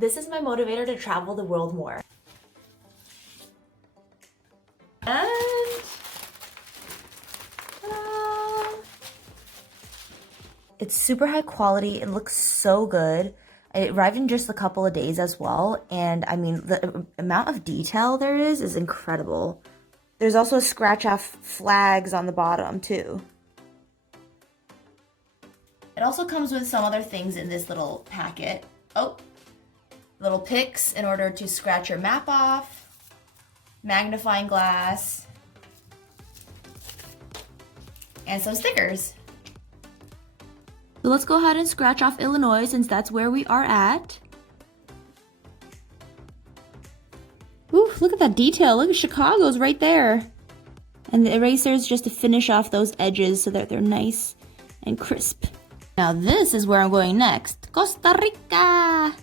This is my motivator to travel the world more. And ta-da! It's super high quality. It looks so good. It arrived in just a couple of days as well. And I mean, the amount of detail there is incredible. There's also scratch off flags on the bottom too. It also comes with some other things in this little packet. Oh, little picks in order to scratch your map off, magnifying glass, and some stickers. So let's go ahead and scratch off Illinois since that's where we are at. Ooh, look at that detail. Look at Chicago's right there. And the erasers just to finish off those edges so that they're nice and crisp. Now this is where I'm going next. Costa Rica!